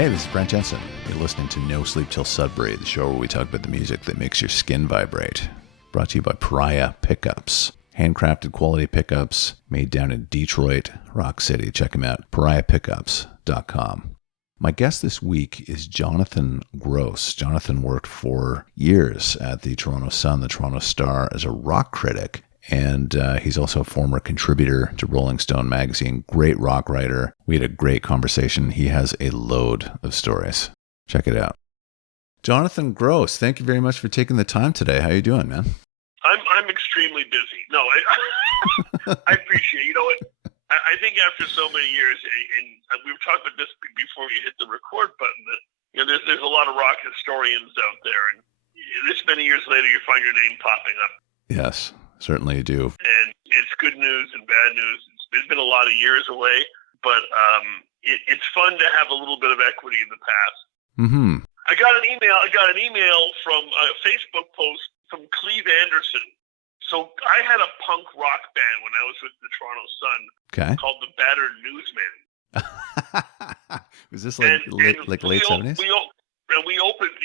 Hey, this is Brent Jensen. You're listening to No Sleep Till Sudbury, the show where we talk about the music that makes your skin vibrate. Brought to you by Pariah Pickups. Handcrafted quality pickups made down in Detroit, Rock City. Check them out, pariahpickups.com. My guest this week is Jonathan Gross. Jonathan worked for years at the Toronto Sun, the Toronto Star, as a rock critic. And he's also a former contributor to Rolling Stone magazine. Great rock writer. We had a great conversation. He has a load of stories. Check it out. Jonathan Gross, thank you very much for taking the time today. How you doing, man? I'm extremely busy. No, I appreciate it. You know what? I think after so many years, and we were talking about this before you hit the record button, that there's a lot of rock historians out there, and this many years later, you find your name popping up. Yes. Certainly you do. And it's good news and bad news. It's been a lot of years away, but it's fun to have a little bit of equity in the past. Mm-hmm. I got an email from a Facebook post from Cleve Anderson. So I had a punk rock band when I was with the Toronto Sun called the Battered Newsmen. Was this late 70s? We opened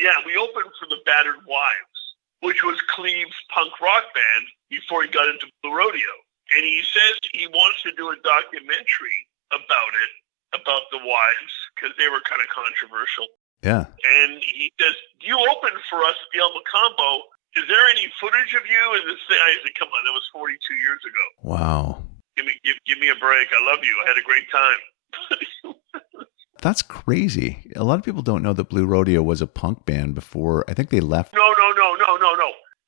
for the Battered Wives, which was Cleve's punk rock band before he got into Blue Rodeo. And he says he wants to do a documentary about the Wives, because they were kind of controversial. Yeah. And he says, you opened for us at the El Macambo. Is there any footage of you? And this thing, I said, come on, that was 42 years ago. Wow. Give me a break. I love you. I had a great time. That's crazy. A lot of people don't know that Blue Rodeo was a punk band before. I think they left. No.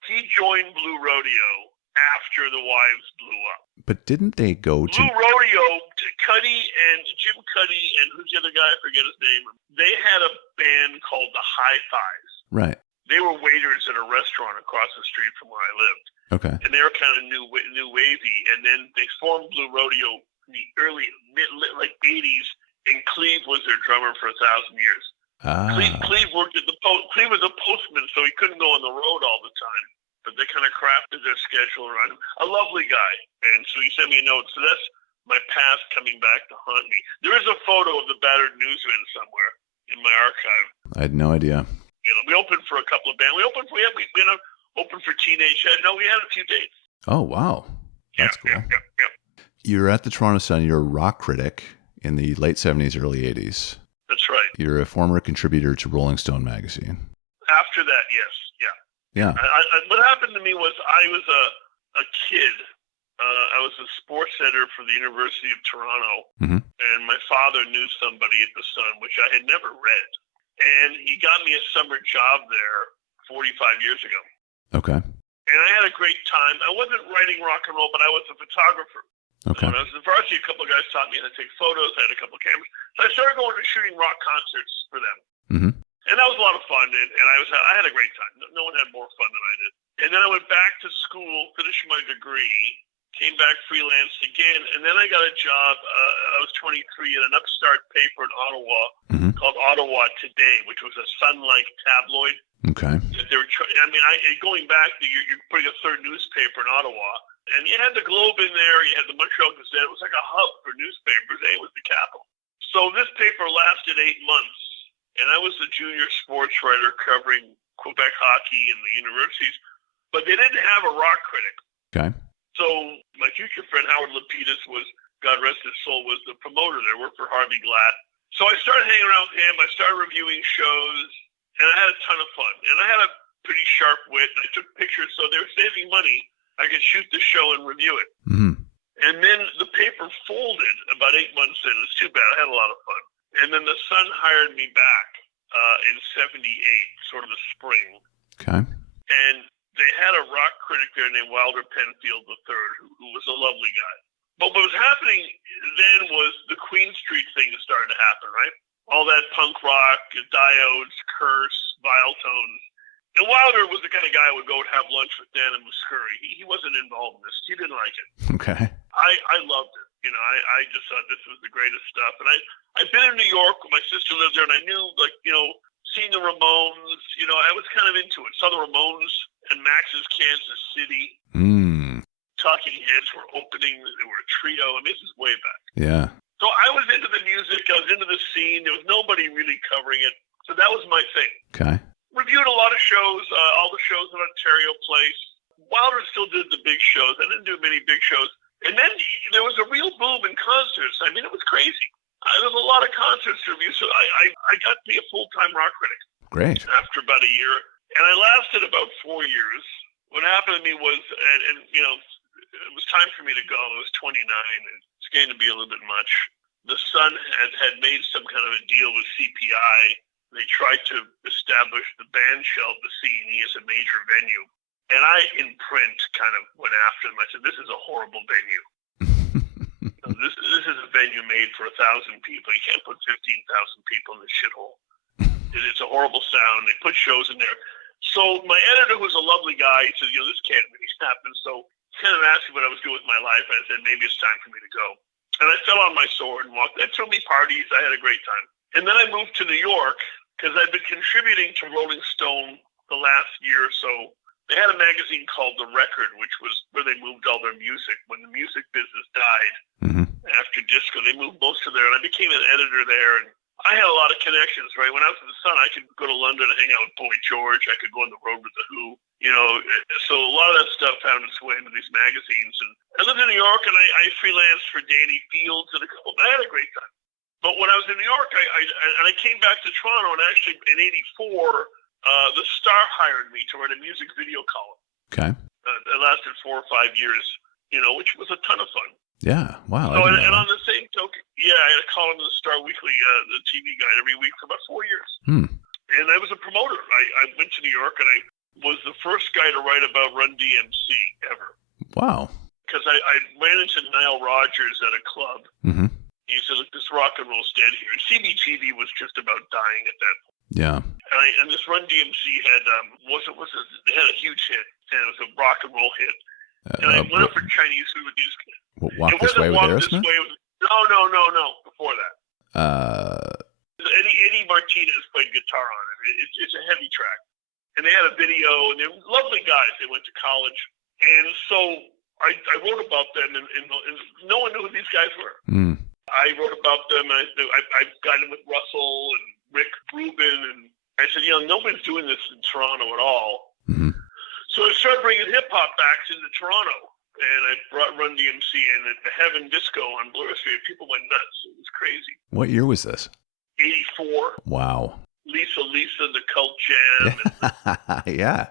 He joined Blue Rodeo after the Wives blew up. But didn't they go to Blue Rodeo? Cuddy and Jim Cuddy and who's the other guy? I forget his name. They had a band called the Hi-Fis. Right. They were waiters at a restaurant across the street from where I lived. Okay. And they were kind of new wavy. And then they formed Blue Rodeo in the early, like 80s. And Cleve was their drummer for 1,000 years. Cleve worked at Cleve was a postman, so he couldn't go on the road all the time. But they kind of crafted their schedule around him. A lovely guy. And so he sent me a note. So that's my past coming back to haunt me. There is a photo of the Battered Newsmen somewhere in my archive. I had no idea. We opened for a couple of bands. We opened for Teenage Head. No, we had a few dates. Oh, wow. That's cool. Yeah. You're at the Toronto Sun. You're a rock critic in the late 70s, early 80s. That's right. You're a former contributor to Rolling Stone magazine. After that, yes. Yeah. What happened to me was I was a kid. I was a sports editor for the University of Toronto, and my father knew somebody at the Sun, which I had never read. And he got me a summer job there 45 years ago. Okay. And I had a great time. I wasn't writing rock and roll, but I was a photographer. Okay. When I was in the varsity, a couple of guys taught me how to take photos. I had a couple of cameras. So I started going to shooting rock concerts for them. Mm-hmm. And that was a lot of fun, and I had a great time. No one had more fun than I did. And then I went back to school, finished my degree, came back freelance again, and then I got a job. I was 23 at an upstart paper in Ottawa called Ottawa Today, which was a Sun-like tabloid. Okay. Going back, you're putting a third newspaper in Ottawa, and you had the Globe in there, you had the Montreal Gazette. It was like a hub for newspapers. It was the capital. So this paper lasted 8 months. And I was the junior sports writer covering Quebec hockey and the universities, but they didn't have a rock critic. Okay. So my future friend Howard Lapidus was, God rest his soul, was the promoter there, worked for Harvey Glatt. So I started hanging around with him. I started reviewing shows, and I had a ton of fun. And I had a pretty sharp wit, and I took pictures, so they were saving money. I could shoot the show and review it. Mm-hmm. And then the paper folded about 8 months in. It's too bad. I had a lot of fun. And then the Sun hired me back in 78, sort of the spring. Okay. And they had a rock critic there named Wilder Penfield III, who was a lovely guy. But what was happening then was the Queen Street thing started to happen, right? All that punk rock, Diodes, Curse, Vile Tones. And Wilder was the kind of guy who would go and have lunch with Dan and Muscuri. He wasn't involved in this. He didn't like it. Okay. I loved it. I just thought this was the greatest stuff. And I'd been in New York when my sister lived there, and I knew, seeing the Ramones, I was kind of into it. Saw the Ramones and Max's Kansas City. Talking Heads were opening. They were a trio. I mean, this is way back. Yeah. So I was into the music. I was into the scene. There was nobody really covering it. So that was my thing. Okay. Reviewed a lot of shows, all the shows in Ontario Place. Wilder still did the big shows. I didn't do many big shows. And then there was a real boom in concerts. I mean, it was crazy. There was a lot of concerts to review. So I got to be a full-time rock critic. Great. After about a year. And I lasted about 4 years. What happened to me was, and you know, it was time for me to go. I was 29. It's getting to be a little bit much. The Sun had made some kind of a deal with CPI. They tried to establish the band shelved the C&E as a major venue. And I, in print, kind of went after them. I said, this is a horrible venue. This is a venue made for 1,000 people. You can't put 15,000 people in this shithole. It's a horrible sound. They put shows in there. So my editor, who's a lovely guy, he said, you know, this can't really happen. So he kind of asked me what I was doing with my life. And I said, maybe it's time for me to go. And I fell on my sword and walked. That threw me parties. I had a great time. And then I moved to New York because I'd been contributing to Rolling Stone the last year or so. They had a magazine called The Record, which was where they moved all their music. When the music business died after disco, they moved most of there. And I became an editor there. And I had a lot of connections, right? When I was in the Sun, I could go to London and hang out with Boy George. I could go on the road with The Who. You know, so a lot of that stuff found its way into these magazines. And I lived in New York, and I freelanced for Danny Fields and a couple. I had a great time. But when I was in New York, I came back to Toronto, and actually in '84, the Star hired me to write a music video column. Okay. It lasted 4 or 5 years, you know, which was a ton of fun. Yeah. Wow. So, and on the same token, I had a column in the Star Weekly, the TV guide, every week for about 4 years. And I was a promoter. I went to New York, and I was the first guy to write about Run DMC ever. Wow. Because I ran into Nile Rodgers at a club. He said, look, this rock and roll's dead here. And CBGB was just about dying at that point. Yeah. And this Run DMC had, they had a huge hit, and it was a rock and roll hit. And I went up for Chinese food with these kids. Walk This Way with Aerosmith? No, before that. Eddie Martinez played guitar on it. It's a heavy track. And they had a video, and they're lovely guys. They went to college. And so I wrote about them, and no one knew who these guys were. I wrote about them, and I got in with Russell and Rick Rubin, and I said, you know, nobody's doing this in Toronto at all. So I started bringing hip-hop acts into Toronto, and I brought Run DMC in at the Heaven Disco on Bloor Street. People went nuts. It was crazy. What year was this? 84. Wow. Lisa, the Cult Jam. Yeah.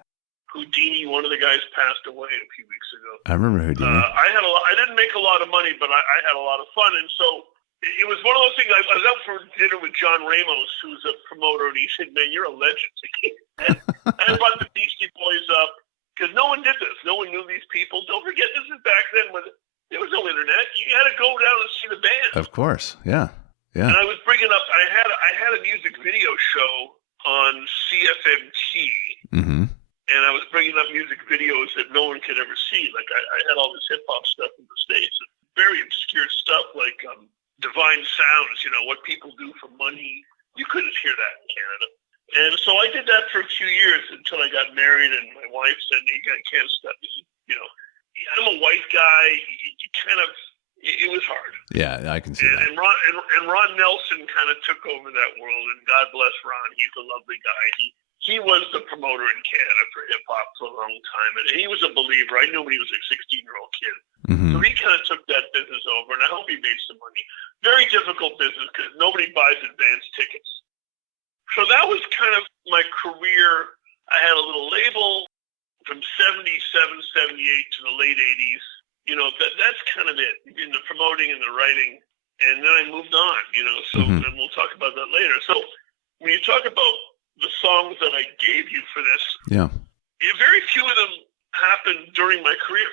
Houdini, one of the guys passed away a few weeks ago. I remember Houdini. I didn't make a lot of money, but I had a lot of fun. And so it was one of those things. I was out for dinner with John Ramos, who's a promoter, and he said, man, you're a legend. And I brought the Beastie Boys up because no one did this. No one knew these people. Don't forget, this is back then when there was no internet. You had to go down and see the band. Of course. Yeah. Yeah. And I was bringing up, I had a music video show on CFMT. And I was bringing up music videos that no one could ever see. Like I had all this hip hop stuff in the States, very obscure stuff like Divine Sounds, you know, what people do for money. You couldn't hear that in Canada. And so I did that for a few years until I got married, and my wife said, "You can't stop this." You know, I'm a white guy. It was hard. Yeah, I can see that. And Ron Nelson kind of took over that world, and God bless Ron. He's a lovely guy. He was the promoter in Canada for hip-hop for a long time, and he was a believer. I knew when he was a 16-year-old kid. So he kind of took that business over, and I hope he made some money. Very difficult business because nobody buys advance tickets. So that was kind of my career. I had a little label from 77, 78 to the late 80s. You know, that's kind of it, in the promoting and the writing. And then I moved on, you know, so and we'll talk about that later. So when you talk about the songs that I gave you for this, very few of them happened during my career.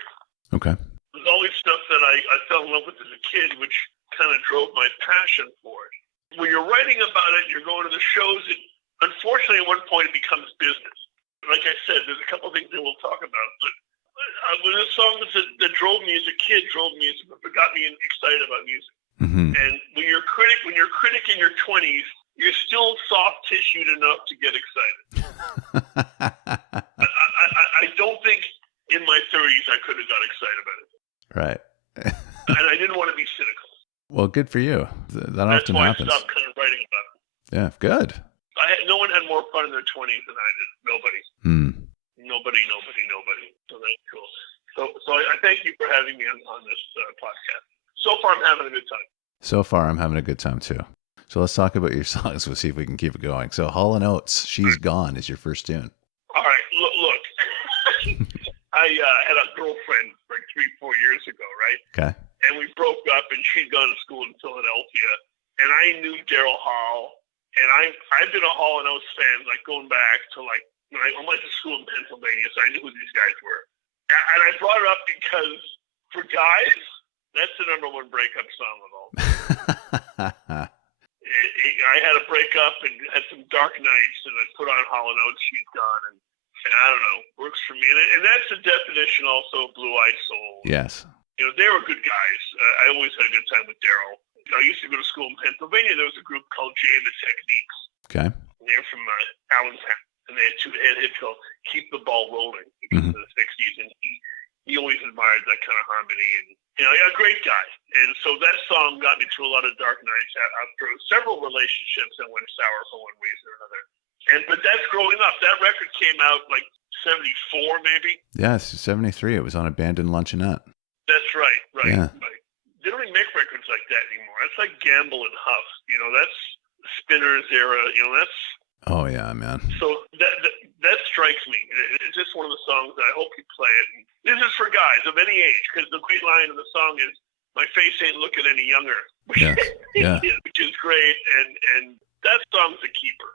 Okay. There's always stuff that I fell in love with as a kid, which kind of drove my passion for it. When you're writing about it, you're going to the shows, unfortunately at one point it becomes business. Like I said, there's a couple of things that we'll talk about, but the songs that drove me as a kid got me excited about music. And when you're a critic in your 20s, you're still soft tissued enough to get excited. I don't think in my 30s I could have got excited about it. Right. And I didn't want to be cynical. Well, good for you. That That's often why happens. I stopped kind of writing about it. Yeah, good. No one had more fun in their 20s than I did. Nobody. Nobody. So that's cool. So I thank you for having me on this podcast. So far, I'm having a good time. So far, I'm having a good time too. So let's talk about your songs. We'll see if we can keep it going. So Hall & Oates, She's Gone is your first tune. All right, look. I had a girlfriend like 3-4 years ago, right? Okay. And we broke up, and she'd gone to school in Philadelphia, and I knew Daryl Hall, and I've been a Hall & Oates fan, like going back to like when I went to school in Pennsylvania, so I knew who these guys were. And I brought it up because for guys, that's the number one breakup song of all time. I had a breakup and had some dark nights, and I put on Hall & Oates, She's Gone, and I don't know, works for me. And that's the definition also of blue-eyed soul. Yes. You know, they were good guys. I always had a good time with Daryl. I used to go to school in Pennsylvania. There was a group called Jay and the Techniques. Okay. And they're from Allentown. And they had two hits called Keep the Ball Rolling because of the 60s. And he always admired that kind of harmony. And, you know, a great guy. And so that song got me through a lot of dark nights after several relationships that went sour for one reason or another. But that's growing up. That record came out like 74 maybe. Yes, 73. It was on Abandoned Luncheonette. That's right. Yeah. Right. They don't even make records like that anymore. That's like Gamble and Huff. You know, that's Spinner's era. You know, that's. Oh yeah, man. So that strikes me. It's just one of the songs that I hope you play it. And this is for guys of any age, because the great line of the song is, "My face ain't looking any younger," Yeah. which is great. And that song's a keeper.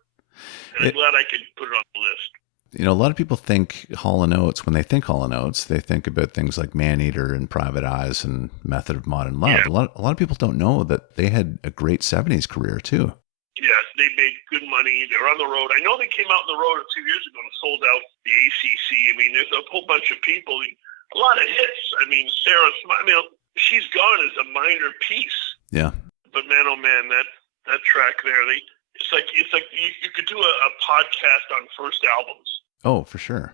And I'm glad I could put it on the list. You know, a lot of people think Hall & Oates, when they think Hall & Oates, they think about things like Maneater and Private Eyes and Method of Modern Love. Yeah. A lot of people don't know that they had a great 70s career too. Yes, they made good money. They were on the road. I know they came out on the road 2 years ago and sold out the ACC. I mean, there's a whole bunch of people. A lot of hits. I mean, She's Gone is a minor piece. Yeah. But man, oh man, that track there, it's like you could do a podcast on first albums. Oh, for sure.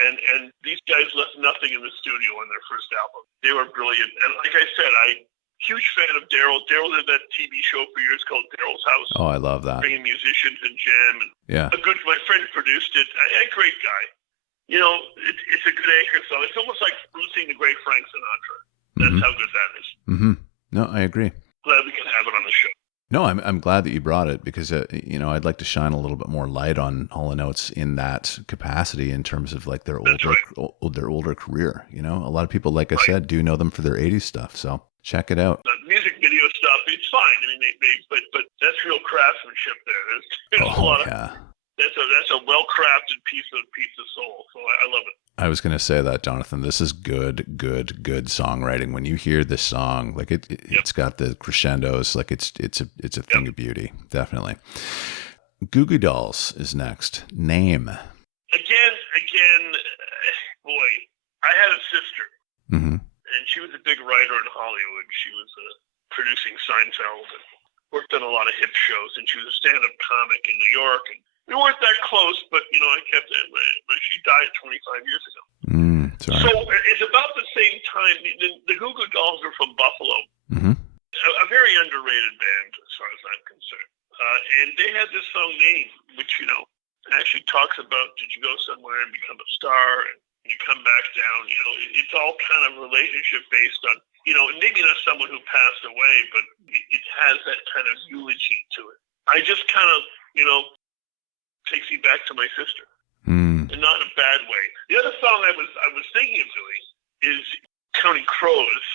And these guys left nothing in the studio on their first album. They were brilliant. And like I said, huge fan of Daryl. Daryl did that TV show for years called Daryl's House. Oh, I love that. Bringing musicians and jam. And yeah. My friend produced it. A great guy. You know, it's a good anchor song. It's almost like listening to great Frank Sinatra. That's how good that is. Mm-hmm. No, I agree. Glad we can have it on the show. No, I'm glad that you brought it because, you know, I'd like to shine a little bit more light on Hall & Oates in that capacity in terms of like their older career. You know, a lot of people, like I said, do know them for their 80s stuff. So check it out. The music video stuff, it's fine. I mean, but that's real craftsmanship there. There's a lot of, that's a well-crafted piece of soul. So I love it. I was going to say that, Jonathan. This is good songwriting. When you hear this song, like it's got the crescendos, like it's a thing of beauty, definitely. Goo Goo Dolls is next. Name. Again, boy, I had a sister, and she was a big writer in Hollywood. She was producing Seinfeld and worked on a lot of hit shows, and she was a stand-up comic in New York. And we weren't that close, but, you know, I kept it. But she died 25 years ago. Sorry. So it's about the same time. The Goo Goo Dolls are from Buffalo, a very underrated band as far as I'm concerned. And they had this song Name, which, you know, actually talks about, did you go somewhere and become a star and you come back down? You know, it's all kind of relationship based on, you know, maybe not someone who passed away, but it has that kind of eulogy to it. I just kind of, you know, takes me back to my sister, and not in a bad way. The other song I was thinking of doing is Counting Crows,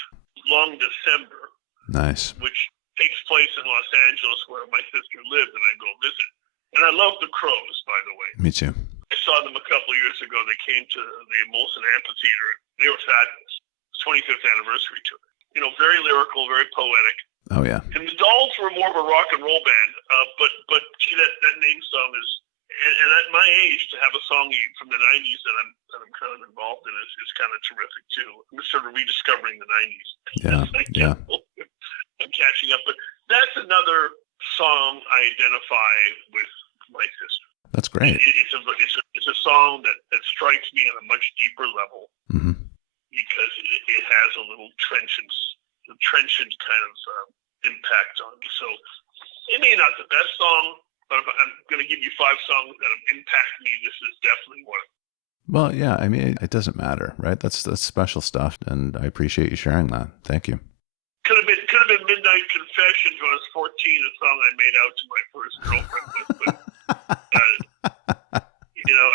Long December. Nice. Which takes place in Los Angeles, where my sister lived, and I go visit. And I love the Crows, by the way. Me too. I saw them a couple of years ago. They came to the Molson Amphitheater. They were fabulous. It's 25th anniversary to it. You know, very lyrical, very poetic. Oh yeah. And the Dolls were more of a rock and roll band, but gee, that Name song is. And at my age, to have a song from the 90s that I'm kind of involved in is kind of terrific too. I'm sort of rediscovering the 90s. Yeah. I'm catching up, but that's another song I identify with my sister. That's great. It's a song that strikes me on a much deeper level because it has a little trenchant kind of. impact on me. So it may not the best song, but if I'm going to give you 5 songs that have impacted me, this is definitely one of them. Well, yeah, I mean, it doesn't matter, right? That's special stuff, and I appreciate you sharing that. Thank you. Could have been Midnight Confessions when I was 14, a song I made out to my first girlfriend with. But,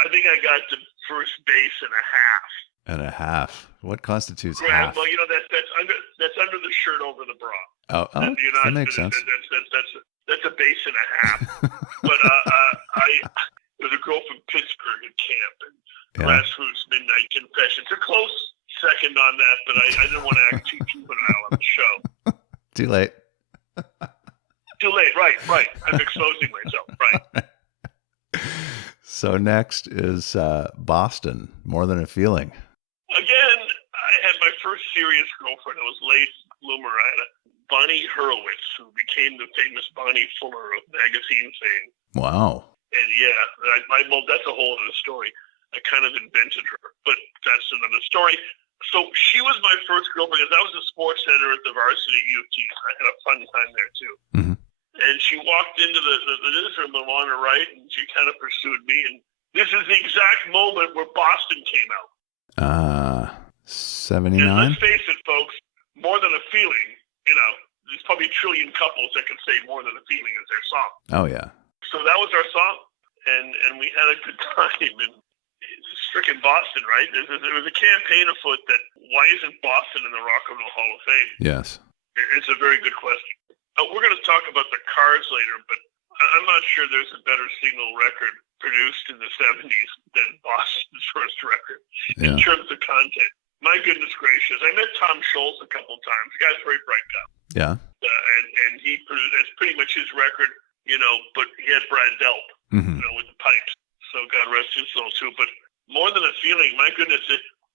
I think I got to first base and a half. And a half. What constitutes Grab, half? well, that's under the shirt over the bra. Oh, that makes sense. That's a base and a half. But it was a girl from Pittsburgh at camp, and Grassroots Midnight Confessions. A close second on that, but I didn't want to act too juvenile on the show. Too late. Too late, right. I'm exposing myself, right. So next is Boston, More Than a Feeling. Again, I had my first serious girlfriend. I was late bloomer. I had a Bonnie Hurwitz, who became the famous Bonnie Fuller of magazine fame. Wow. And that's a whole other story. I kind of invented her, but that's another story. So she was my first girlfriend because I was a sports center at the varsity at U of T. I had a fun time there too. Mm-hmm. And she walked into the newsroom on her right, and she kind of pursued me. And this is the exact moment where Boston came out. 79? And let's face it, folks, More Than a Feeling, there's probably a trillion couples that can say More Than a Feeling is their song. Oh, yeah. So that was our song, and we had a good time. And stricken Boston, right? There was a campaign afoot that why isn't Boston in the Rock and Roll Hall of Fame? Yes. It's a very good question. We're going to talk about the Cars later, but I'm not sure there's a better single record produced in the 70s than Boston's first record in terms of content. My goodness gracious. I met Tom Scholz a couple times. The guy's a very bright guy. Yeah. And he produced, that's pretty much his record, but he had Brad Delp, with the pipes. So God rest his soul too. But More Than a Feeling, my goodness,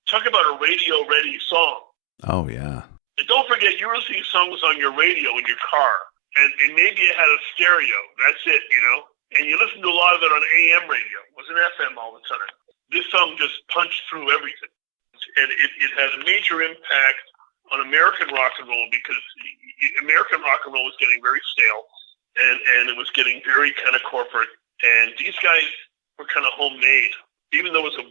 talk about a radio-ready song. Oh, yeah. And don't forget, you were listening to songs on your radio in your car, and maybe it had a stereo. That's it, And you listened to a lot of it on AM radio. It wasn't FM all the time. This song just punched through everything. And it had a major impact on American rock and roll because American rock and roll was getting very stale, and it was getting very kind of corporate. And these guys were kind of homemade. Even though it was a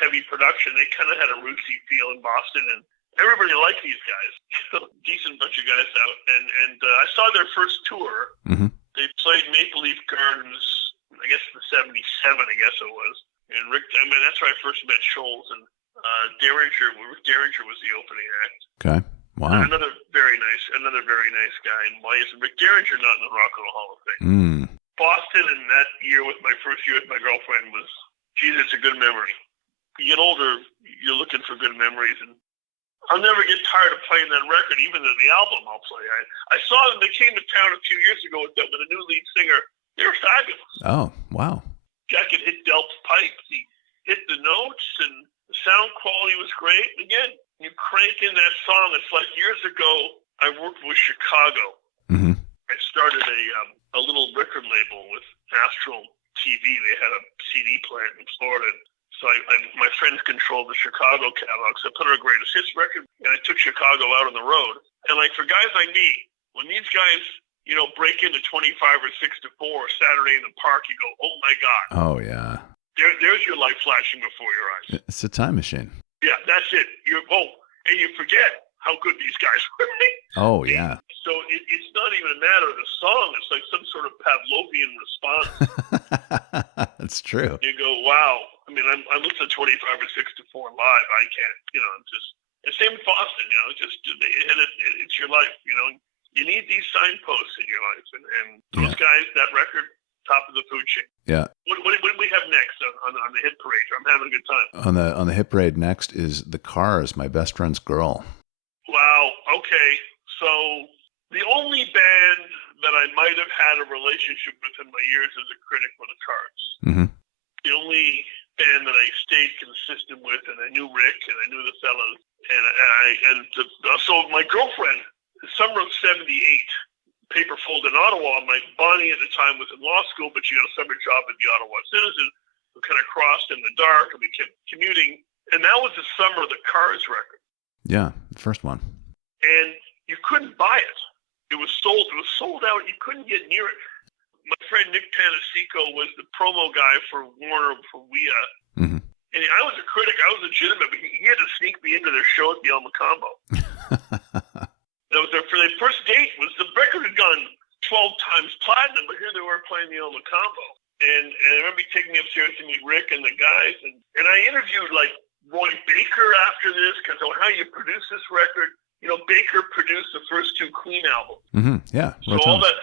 heavy production, they kind of had a rootsy feel in Boston, and everybody liked these guys. Decent bunch of guys out. And I saw their first tour. Mm-hmm. They played Maple Leaf Gardens, I guess in 77, I guess it was. And that's where I first met Scholz, and Rick Derringer was the opening act. Okay. Wow. Another very nice guy. And why isn't Rick Derringer not in the Rock and Roll Hall of Fame? Boston in that year my first year with my girlfriend was, geez, it's a good memory. You get older, you're looking for good memories, and I'll never get tired of playing that record, even the album I'll play. I saw them, they came to town a few years ago with a new lead singer. They were fabulous. Oh, wow. Jack could hit Delp's pipes, he hit the notes, and the sound quality was great. Again, you crank in that song, it's like years ago, I worked with Chicago. Mm-hmm. I started a little record label with Astral TV. They had a CD plant in Florida. So my friends controlled the Chicago catalog. So I put out a greatest hits record, and I took Chicago out on the road. And like for guys like me, when these guys, break into 25 or 6 to 4 Saturday in the park, you go, oh my God. Oh, yeah. There's your life flashing before your eyes. It's a time machine. Yeah, that's it. And you forget how good these guys were. Oh, yeah. So it's not even a matter of the song. It's like some sort of Pavlovian response. That's true. You go, wow. I mean, I'm listening to 25 or 6 to 4 live. I can't, I'm just, and same with Boston, it's your life, You need these signposts in your life. And those guys, that record, top of the food chain. Yeah. What do we have next on the hit parade? I'm having a good time. On the hit parade next is The Cars, My Best Friend's Girl. Wow. Okay. So the only band that I might have had a relationship with in my years as a critic were the Cars. Mm-hmm. The only band that I stayed consistent with, and I knew Rick and I knew the fellows, so my girlfriend, the summer of '78, paper fold in Ottawa. My Bonnie at the time was in law school, but she got a summer job at the Ottawa Citizen. We kind of crossed in the dark, and we kept commuting. And that was the summer of the Cars record. Yeah, the first one. And you couldn't buy it. It was sold. It was sold out. You couldn't get near it. My friend Nick Panasico was the promo guy for Warner for WEA. Mm-hmm. And I was a critic. I was legitimate, but he had to sneak me into their show at the El Macambo. That was for their first date. Was the record had gone 12 times platinum, but here they were playing the El Macambo. And I remember taking me upstairs to meet Rick and the guys. And I interviewed like Roy Baker after this because of how you produce this record. You know, Baker produced the first two Queen albums. Mm-hmm. Yeah. So all that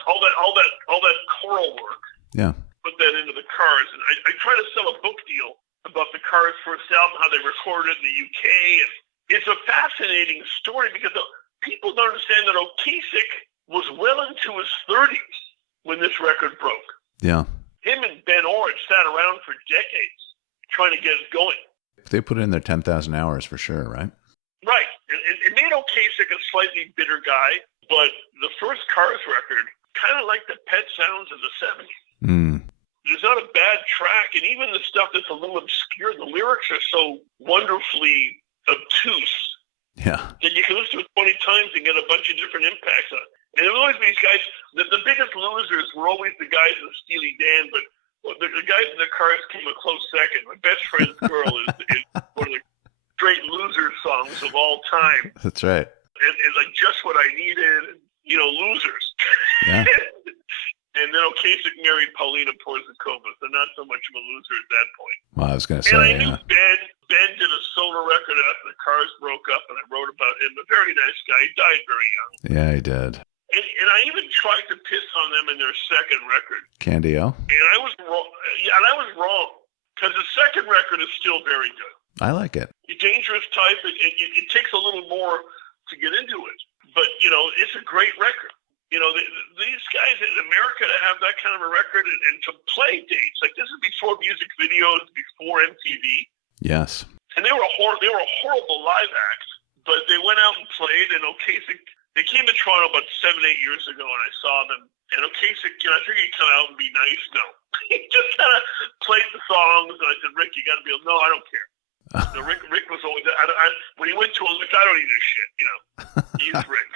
choral work. Yeah. Put that into the Cars, and I tried to sell a book deal about the Cars' first album, how they recorded it in the UK, and it's a fascinating story because people don't understand that Ocasek was well into his 30s when this record broke. Yeah. Him and Ben Orr had sat around for decades trying to get it going. They put in their 10,000 hours for sure, right? Right. It made Ocasek a slightly bitter guy, but the first Cars record kind of like the Pet Sounds of the 70s. Mm. There's not a bad track, and even the stuff that's a little obscure, the lyrics are so wonderfully obtuse Yeah. that you can listen to it 20 times and get a bunch of different impacts on it. And there were always these guys, the biggest losers were always the guys in Steely Dan, but the guys in the Cars came a close second. My Best Friend's Girl is one of the great loser songs of all time. That's right. And like Just What I Needed, you know, losers. Yeah. And then Ocasek married Paulina Porzakova, so not so much of a loser at that point. Well, I was going to say, and I knew Ben did a solo record after the Cars broke up, and I wrote about him. A very nice guy. He died very young. Yeah, he did. And I even tried to piss on them in their second record. Candy-O? And I was wrong. Yeah, and I was wrong, because the second record is still very good. I like it. Dangerous Type, it takes a little more to get into it. But, you know, it's a great record. You know, these guys in America to have that kind of a record and to play dates. Like, this is before music videos, before MTV. Yes. And they were a horrible live act, but they went out and played, and Ocasek, they came to Toronto about 7-8 years ago, and I saw them. And Ocasek, you know, I figured he'd come out and be nice. No. He just kind of played the songs, and I said, Rick, you got to be able, no, I don't care. So Rick was always, when he went to a lick, I don't need this shit, you know. He's Rick.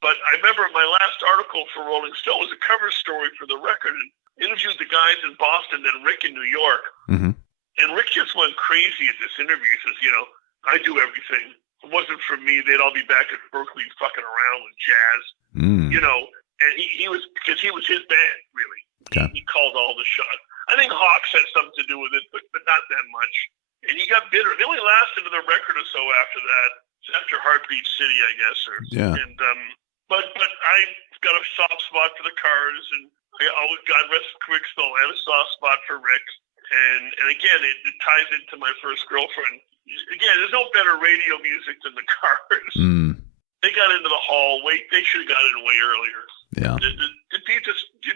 But I remember my last article for Rolling Stone was a cover story for the record, and interviewed the guys in Boston, then Rick in New York. Mm-hmm. And Rick just went crazy at this interview. He says, you know, I do everything. If it wasn't for me, they'd all be back at Berkeley fucking around with jazz. You know, and he was, because he was his band, really. Okay. He called all the shots. I think Hawks had something to do with it, but not that much. And he got bitter. They only lasted another record or so after that. It's after Heartbeat City, I guess. And But I've got a soft spot for the Cars, and I always, God rest Rick's soul, I have a soft spot for Rick. And again, it ties into my first girlfriend. Again, there's no better radio music than the Cars. They got into the hall. They should have got in way earlier. Yeah. Did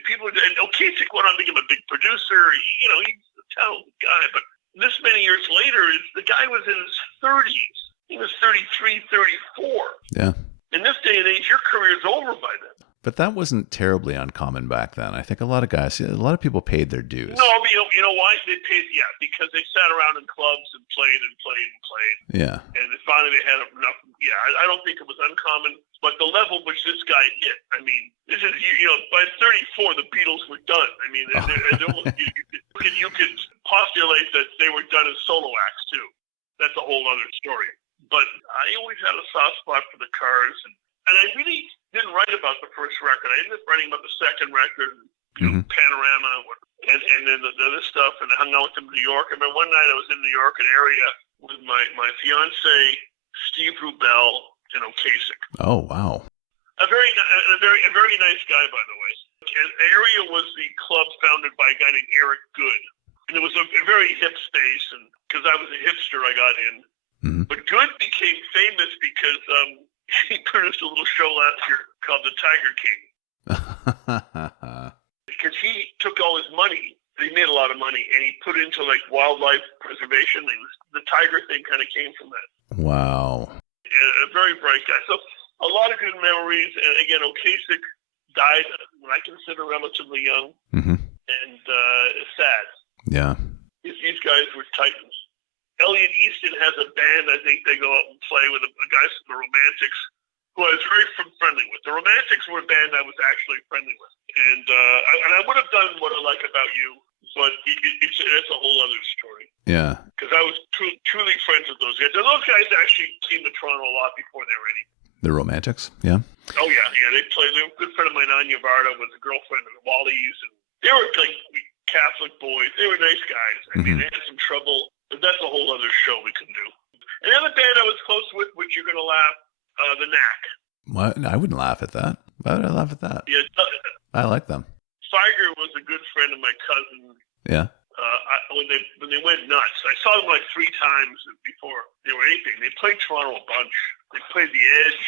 people? And Ocasek went on to become a big producer. You know, he's a talented guy. But this many years later, the guy was in his 30s. He was 33, 34. Yeah. In this day and age, your career's over by then. But that wasn't terribly uncommon back then. I think a lot of people paid their dues. No, you know why? They paid, because they sat around in clubs and played and played and played. Yeah. And finally they had enough. Yeah, I don't think it was uncommon, but the level which this guy hit, I mean, this is, you know, by 34, the Beatles were done. I mean, you could postulate that they were done as solo acts, too. That's a whole other story. But I always had a soft spot for the Cars, and I really didn't write about the first record. I ended up writing about the second record, Panorama, and then the other stuff, and I hung out with them in New York. I remember one night I was in New York, an area with my fiance, Steve Rubell, and Ocasek. Oh, wow. A very nice guy, by the way. And the area was the club founded by a guy named Eric Good, and it was a very hip space, and because I was a hipster, I got in. But Good became famous because he produced a little show last year called The Tiger King. Because he took all his money, he made a lot of money, and he put it into like wildlife preservation. The tiger thing kind of came from that. Wow. And a very bright guy. So a lot of good memories. And again, Ocasek died when I consider relatively young. And it's sad. Yeah. These guys were titans. Elliot Easton has a band. I think they go out and play with the guys from the Romantics. who I was very friendly with. The Romantics were a band I was actually friendly with. And I would have done What I Like About You, but it's a whole other story. Yeah. Because I was truly friends with those guys. And those guys actually came to Toronto a lot before they were anything. The Romantics, yeah. Oh, yeah. They were a good friend of mine, Anya Varda, was a girlfriend of the Wallies. And they were like Catholic boys. They were nice guys. I mean, they had some trouble, but that's a whole other show we can do. And the other band I was close with, which you're going to laugh, The Knack. What? I wouldn't laugh at that. Why would I laugh at that? Yeah, I like them. Tiger was a good friend of my cousin. Yeah. When they went nuts, I saw them like 3 times before they were anything. They played Toronto a bunch. They played the Edge,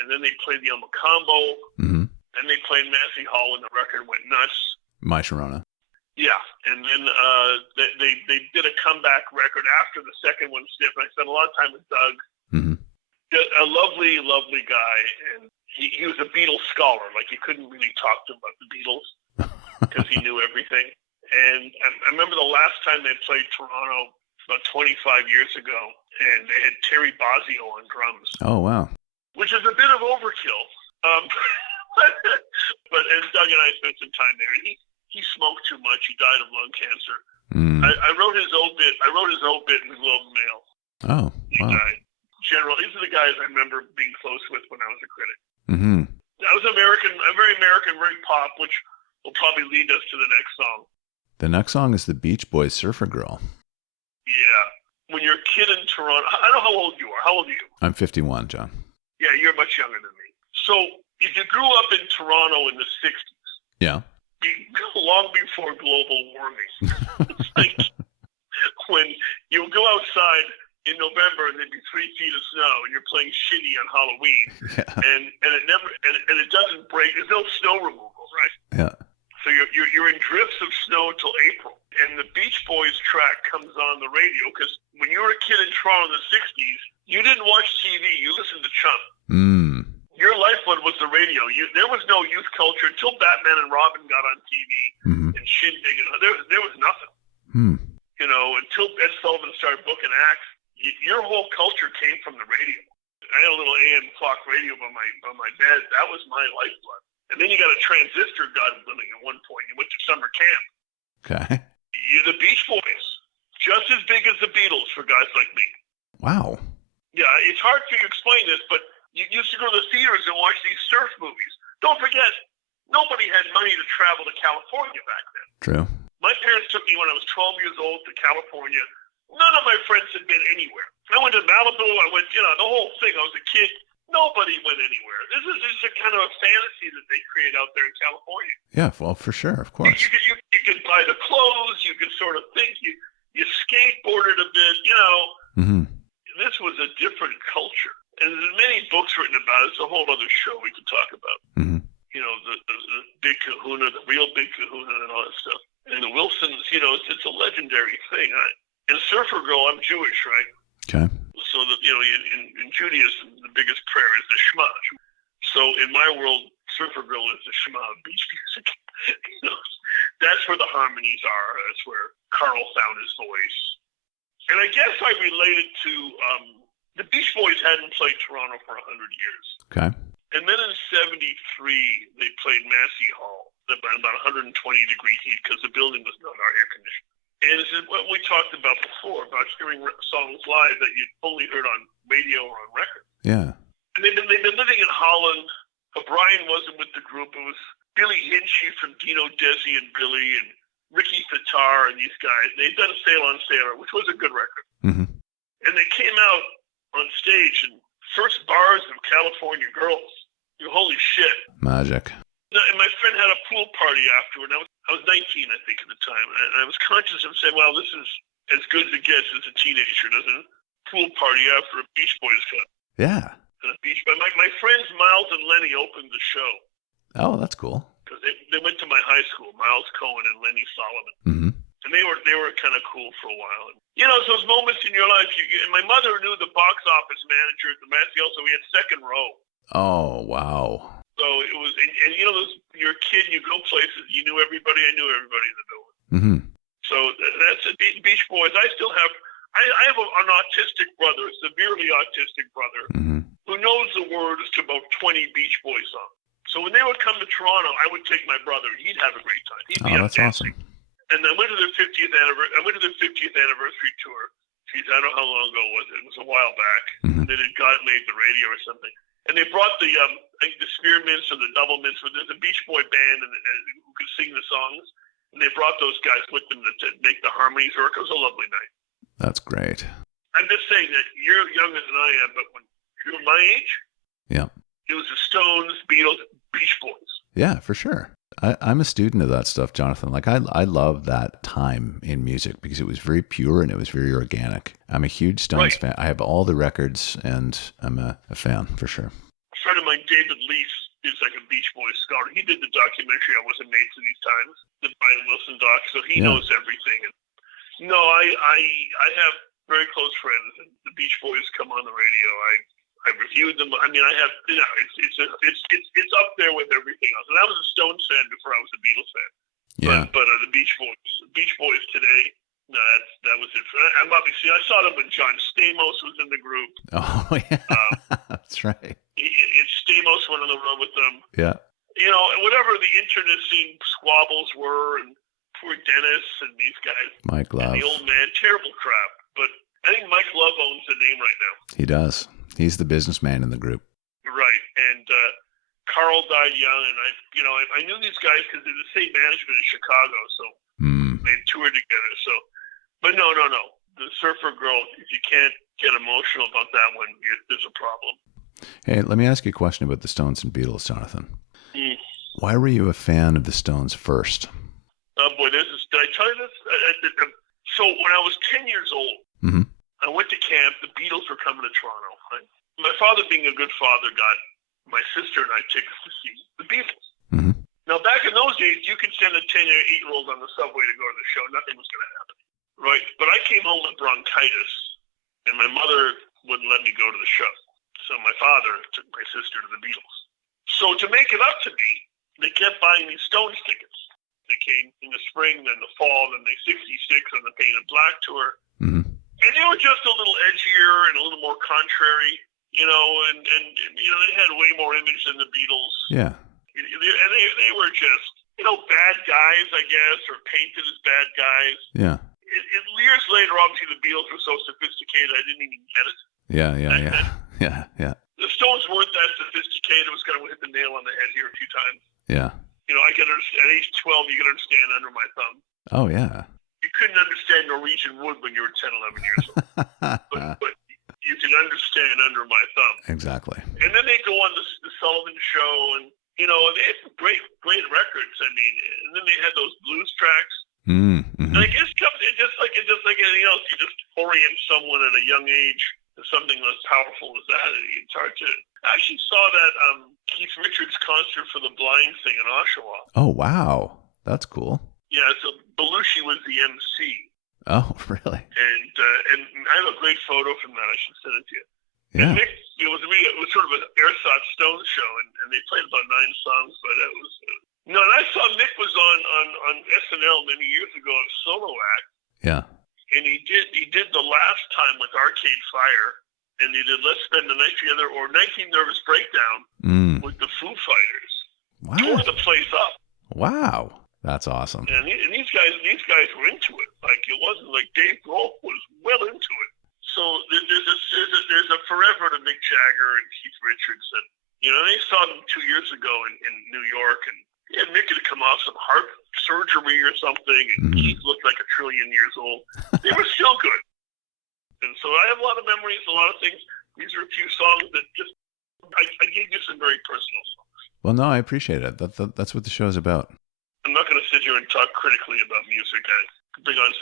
and then they played the El Macambo, and they played Massey Hall when the record went nuts. My Sharona. Yeah, and then they did a comeback record after the second one sniff. I spent a lot of time with Doug. A lovely, lovely guy, and he was a Beatles scholar. Like, you couldn't really talk to him about the Beatles because he knew everything. And I remember the last time they played Toronto about 25 years ago, and they had Terry Bozzio on drums. Oh, wow. Which is a bit of overkill. But and Doug and I spent some time there. He smoked too much. He died of lung cancer. I wrote his obit. I wrote his obit in the Globe and Mail. Oh, he died. General, these are the guys I remember being close with when I was a critic. I was American, very American, very pop, which will probably lead us to the next song. The next song is the Beach Boys' Surfer Girl. Yeah. When you're a kid in Toronto, I don't know how old you are. How old are you? I'm 51, John. Yeah, you're much younger than me. So if you grew up in Toronto in the 60s, yeah, long before global warming, it's like when you go outside in November and there'd be 3 feet of snow and you're playing Shinny on Halloween, and it doesn't break. There's no snow removal, right? Yeah. So you're in drifts of snow until April, and the Beach Boys track comes on the radio because when you were a kid in Toronto in the 60s, you didn't watch TV, you listened to Chum. Your lifeblood was the radio. There was no youth culture until Batman and Robin got on TV and Shindig. There was nothing. You know, until Ed Sullivan started booking acts, your whole culture came from the radio. I had a little AM clock radio by my bed. That was my lifeblood. And then you got a transistor, God willing, at one point. You went to summer camp. Okay. You're the Beach Boys. Just as big as the Beatles for guys like me. Wow. Yeah, it's hard for you to explain this, but you used to go to the theaters and watch these surf movies. Don't forget, nobody had money to travel to California back then. True. My parents took me when I was 12 years old to California. None of my friends had been anywhere. I went to Malibu. I went, the whole thing. I was a kid. Nobody went anywhere. This is a kind of a fantasy that they create out there in California. Yeah, well, for sure, of course. You could buy the clothes. You could sort of think. You skateboarded a bit. This was a different culture. And there's many books written about it. It's a whole other show we could talk about. The Big Kahuna, the real Big Kahuna, and all that stuff. And the Wilsons, it's a legendary thing. And Surfer Girl, I'm Jewish, right? Okay. So that in Judaism, the biggest prayer is the Shema. So in my world, Surfer Girl is the Shema of beach music. That's where the harmonies are. That's where Carl found his voice. And I guess I related to the Beach Boys hadn't played Toronto for 100 years. Okay. And then in '73, they played Massey Hall at about 120 degree heat because the building was not air conditioned. And this is what we talked about before, about hearing songs live that you'd only heard on radio or on record. Yeah. And they've been living in Holland. O'Brien wasn't with the group. It was Billy Hinchy from Dino Desi and Billy and Ricky Fattar and these guys. They'd done Sail on Sailor, which was a good record. And they came out on stage and first bars of California Girls. Holy shit. Magic. And my friend had a pool party afterward. I was 19, I think, at the time. And I was conscious of saying, well, this is as good as it gets as a teenager, doesn't it? Pool party after a Beach Boys cut. Yeah. And my friends Miles and Lenny opened the show. Oh, that's cool. Because they went to my high school, Miles Cohen and Lenny Solomon. And they were kind of cool for a while. And, it's those moments in your life. And my mother knew the box office manager at the Massey, so we had second row. Oh, wow. So it was, and you're a kid, you go places, you knew everybody, I knew everybody in the building. So that's a Beach Boys. I still have, I have an autistic brother, a severely autistic brother, who knows the words to about 20 Beach Boys songs. So when they would come to Toronto, I would take my brother. He'd have a great time. He'd be that's dancing. awesome. And I went to their 50th anniversary. I went to their 50th anniversary tour. Geez, I don't know how long ago was it. It was a while back. Mm-hmm. They did God Made the Radio or something. And they brought the I think the Spearmints or the Double Mints, but there's a Beach Boy band and who could sing the songs. And they brought those guys with them to make the harmonies work. It was a lovely night. That's great. I'm just saying that you're younger than I am, but when you were my age, Yeah. it was the Stones, Beatles, Beach Boys. Yeah, for sure. I'm a student of that stuff, Jonathan. Like I love that time in music because it was very pure and it was very organic. I'm a huge Stones fan. I have all the records and I'm a fan for sure. A friend of mine, David Leaf, is like a Beach Boys scholar. He did the documentary I Wasn't Made for These Times, the Brian Wilson doc, so he knows everything. And no, I have very close friends, and the Beach Boys come on the radio. I reviewed them. I mean, I have, it's up there with everything else. And I was a Stones fan before I was a Beatles fan. Yeah. But the Beach Boys today, no, that was it. I'm obviously, I saw them when John Stamos was in the group. Oh yeah, that's right. Stamos went on the road with them. Yeah. You know, whatever the internecine squabbles were, and poor Dennis and these guys. Mike Love. And the old man, terrible crap. But I think Mike Love owns the name right now. He does. He's the businessman in the group. Right. And Carl died young, and I knew these guys because they're the same management in Chicago, so they toured together. So, but no. The Surfer Girl, if you can't get emotional about that one, there's a problem. Hey, let me ask you a question about the Stones and Beatles, Jonathan. Why were you a fan of the Stones first? Oh boy, did I tell you this? So when I was 10 years old, I went to camp. The Beatles were coming to Toronto. Right? My father, being a good father, got my sister and I tickets to see the Beatles. Now, back in those days, you could send a 10 or 8-year-old on the subway to go to the show. Nothing was going to happen. Right? But I came home with bronchitis, and my mother wouldn't let me go to the show. So my father took my sister to the Beatles. So to make it up to me, they kept buying these Stones tickets. They came in the spring, then the fall, then the 66 on the Painted Black tour. And they were just a little edgier and a little more contrary, and they had way more image than the Beatles. Yeah. And they were just, bad guys, I guess, or painted as bad guys. Yeah. Years later, obviously, the Beatles were so sophisticated, I didn't even get it. Yeah. The Stones weren't that sophisticated. It was kind of hit the nail on the head here a few times. Yeah. I can understand, at age 12, you can understand Under My Thumb. Oh, yeah. You couldn't understand Norwegian Wood when you were 10, 11 years old. but you can understand Under My Thumb. Exactly. And then they go on the Sullivan Show, and they had great records. I mean, and then they had those blues tracks. And I guess it's just like anything else. You just orient someone at a young age to something as powerful as that. It's hard to. I actually saw that Keith Richards concert for the Blind thing in Oshawa. Oh wow, that's cool. Yeah, so Belushi was the MC. Oh really? And I have a great photo from that. I should send it to you. Yeah. And Nick, it was sort of an Ersatz Stones show, and they played about 9 songs, but it was. And I saw Nick was on SNL many years ago, a solo act. Yeah. And he did the last time with Arcade Fire, and he did Let's Spend the Night Together or 19 Nervous Breakdown with the Foo Fighters. Wow. Tore the place up. Wow. That's awesome. And these guys were into it. Like, it wasn't like Dave Grohl was well into it. So there's a forever to Mick Jagger and Keith Richards, and they saw them 2 years ago in New York, and Mick had come off some heart surgery or something, and Keith looked like a trillion years old. They were still good, and so I have a lot of memories, a lot of things. These are a few songs that just I gave you some very personal songs. Well, no, I appreciate it. That's what the show is about. I'm not going to sit here and talk critically about music. I bring on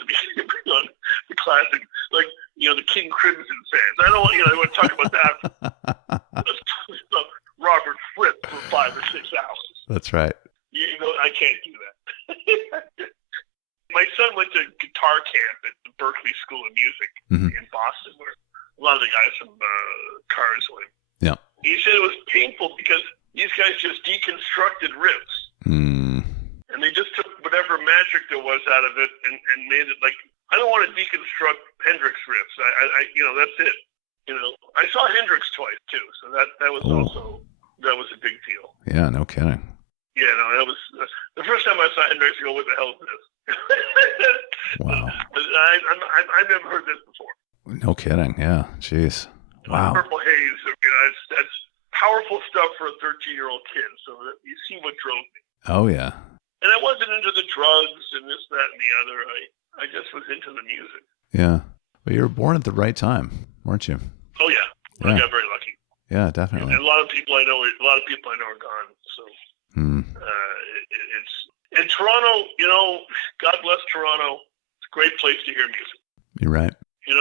the classic, like the King Crimson fans. I don't want I want to talk about that. Let's talk about Robert Fritz for 5 or 6 hours. That's right. I can't do that. My son went to guitar camp at the Berklee School of Music in Boston, where a lot of the guys from Cars went. Yeah. He said it was painful because these guys just deconstructed riffs. And they just took whatever magic there was out of it and made it like, I don't want to deconstruct Hendrix riffs. I that's it. I saw Hendrix twice too, so that was also a big deal. Yeah, no kidding. Yeah, no, that was the first time I saw Hendrix. I go, what the hell is this? Wow. I've never heard this before. No kidding. Yeah. Jeez. Wow. Purple Haze. That's powerful stuff for a 13-year-old kid. So you see what drove me. Oh yeah. And I wasn't into the drugs and this, that, and the other. I just was into the music. Yeah. But you were born at the right time, weren't you? Oh yeah. I got very lucky. Yeah, definitely. And a lot of people I know are gone. So it's in Toronto. God bless Toronto. It's a great place to hear music. You're right. It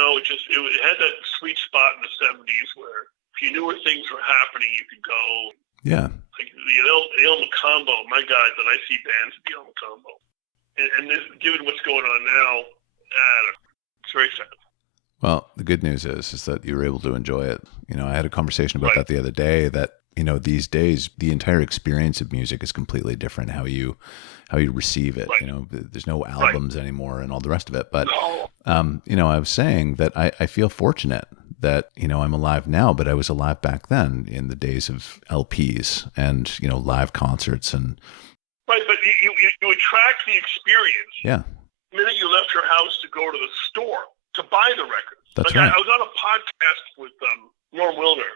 had that sweet spot in the 70s where if you knew where things were happening, you could go. Yeah. Like the El Macombo, my God, that I see bands at the El Macombo. And given what's going on now, it's very sad. Well, the good news is that you were able to enjoy it. I had a conversation about that the other day, that, these days, the entire experience of music is completely different, how you receive it. Right. There's no albums anymore and all the rest of it. But, I was saying that I feel fortunate that, I'm alive now, but I was alive back then in the days of LPs and, live concerts. And right, but you attract the experience. Yeah. The minute you left your house to go to the store to buy the records. That's right. I was on a podcast with Norm Wilner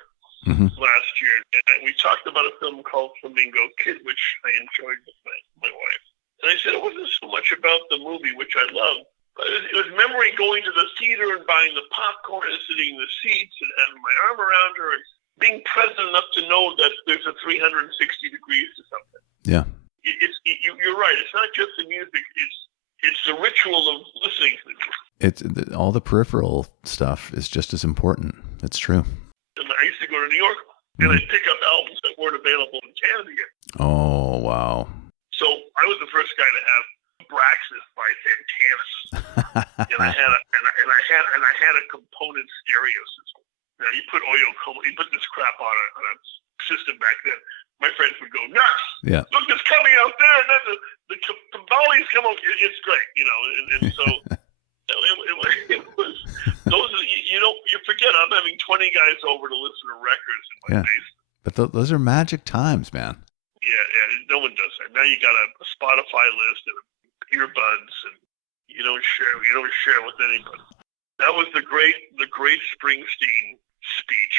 last year, and we talked about a film called Flamingo Kid, which I enjoyed with my wife. And I said it wasn't so much about the movie, which I loved, but it was memory going to the theater and buying the popcorn and sitting in the seats and having my arm around her and being present enough to know that there's a 360 degrees to something. Yeah. You're right. It's not just the music. It's the ritual of listening to the music. All the peripheral stuff is just as important. It's true. And I used to go to New York and I'd pick up albums that weren't available in Canada yet. Oh, wow. So I was the first guy to have Braxis by Santanis, and I had a component stereo system. Now you put this crap on a system back then. My friends would go nuts. Yeah. Look, it's coming out there, and then the volleys come out. It's great, and so it was those. You forget I'm having 20 guys over to listen to records in my basement. But those are magic times, man. Yeah, no one does that. Now you got a Spotify list and earbuds, and you don't share with anybody. That was the great Springsteen speech.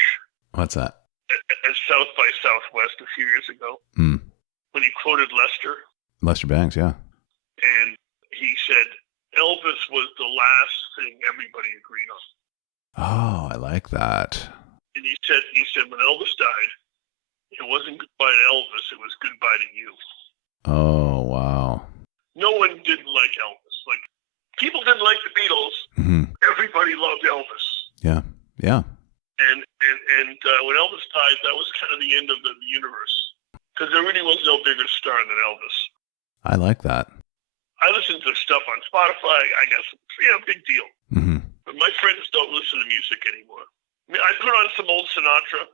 What's that? At South by Southwest a few years ago, when he quoted Lester Bangs, yeah, and he said Elvis was the last thing everybody agreed on. Oh, I like that. And he said when Elvis died, it wasn't goodbye to Elvis, it was goodbye to you. Oh, wow. No one didn't like Elvis. Like, people didn't like the Beatles. Everybody loved Elvis. Yeah. And when Elvis died, that was kind of the end of the universe, because there really was no bigger star than Elvis. I like that. I listen to stuff on Spotify. I guess, big deal. But my friends don't listen to music anymore. I mean, I put on some old Sinatra.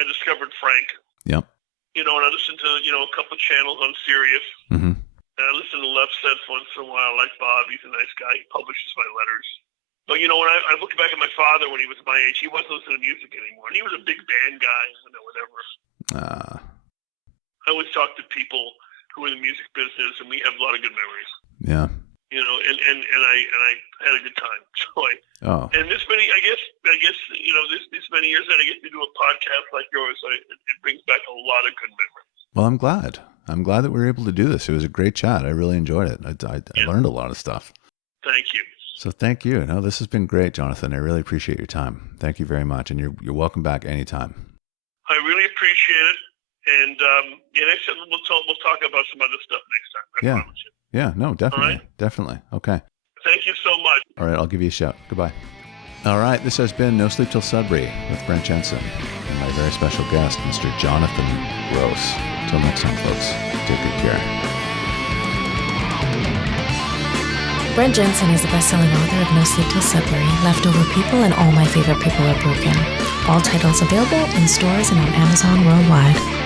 I discovered Frank. Yep. And I listen to a couple channels on Sirius. And I listen to Left Sets once in a while. I like Bob. He's a nice guy. He publishes my letters. But when I look back at my father when he was my age, he wasn't listening to music anymore. And he was a big band guy, whatever. I always talk to people who are in the music business, and we have a lot of good memories. Yeah. And I had a good time. So and this many, I guess, this many years that I get to do a podcast like yours, it brings back a lot of good memories. Well, I'm glad. I'm glad that we were able to do this. It was a great chat. I really enjoyed it. I learned a lot of stuff. Thank you. So thank you. No, this has been great, Jonathan. I really appreciate your time. Thank you very much. And you're welcome back anytime. I really appreciate it. And next time we'll talk about some other stuff next time. I promise you. Yeah, no, definitely. All right? Definitely. Okay. Thank you so much. All right, I'll give you a shout. Goodbye. All right, this has been No Sleep Till Sudbury with Brent Jensen and my very special guest, Mr. Jonathan Gross. Until next time, folks, take good care. Brent Jensen is the best-selling author of No Sleep Till Sudbury, Leftover People, and All My Favorite People Are Broken. All titles available in stores and on Amazon worldwide.